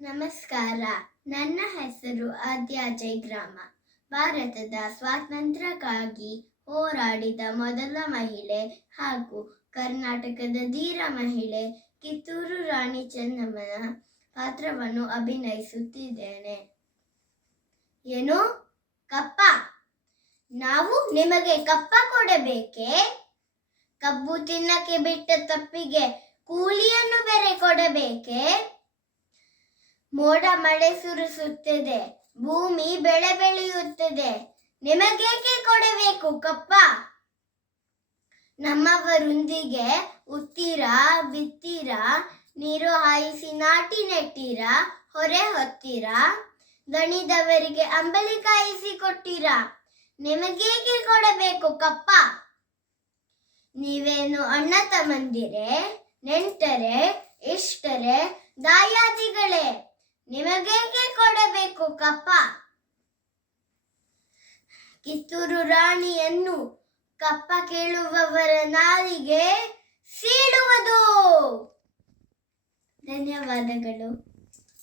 ನಮಸ್ಕಾರ. ನನ್ನ ಹೆಸರು ಆದ್ಯ ಜೈಗ್ರಾಮ ಭಾರತದ ಸ್ವಾತಂತ್ರ್ಯಕ್ಕಾಗಿ ಹೋರಾಡಿದ ಮೊದಲ ಮಹಿಳೆ ಹಾಗೂ ಕರ್ನಾಟಕದ ಧೀರ ಮಹಿಳೆ ಕಿತ್ತೂರು ರಾಣಿ ಚೆನ್ನಮ್ಮನ ಪಾತ್ರವನ್ನು ಅಭಿನಯಿಸುತ್ತಿದ್ದೇನೆ. ಏನು? ಕಪ್ಪ? ನಾವು ನಿಮಗೆ ಕಪ್ಪ ಕೊಡಬೇಕೇ? ಕಬ್ಬು ತಿನ್ನಕ್ಕೆ ಬಿಟ್ಟ ತಪ್ಪಿಗೆ ಕೂಲಿಯನ್ನು ಬೇರೆ ಕೊಡಬೇಕೇ? ಮೋಡ ಮಳೆ ಸುರಿಸುತ್ತದೆ. ಭೂಮಿ ಬೆಳೆ ಬೆಳೆಯುತ್ತದೆ. ನಿಮಗೇಕೆ ಕೊಡಬೇಕು ಕಪ್ಪ? ನಮ್ಮವರೊಂದಿಗೆ ಉತ್ತೀರಾ, ಬಿತ್ತೀರಾ ನೀರು ಹಾಯಿಸಿ ನಾಟಿ ನೆಟ್ಟೀರಾ, ಹೊರೆ ಹೊತ್ತೀರಾ, ದಣಿದವರಿಗೆ ಅಂಬಲಿ ಕಾಯಿಸಿ ಕೊಟ್ಟಿರ. ನಿಮಗೇಕೆ ಕೊಡಬೇಕು ಕಪ್ಪ? ನೀವೇನು ಅಣ್ಣ ತಮ್ಮಂದಿರೆ, ನೆಂಟರೆ, ಇಷ್ಟರೆ, ದಾಯಾದಿಗಳೇ? ನಿಮಗೇಕೆ ಕೊಡಬೇಕು ಕಪ್ಪ? ಕಿತ್ತೂರು ರಾಣಿಯನ್ನು ಕಪ್ಪ ಕೇಳುವವರ ನಾಲಿಗೆ ಸೀಳುವುದು. ಧನ್ಯವಾದಗಳು.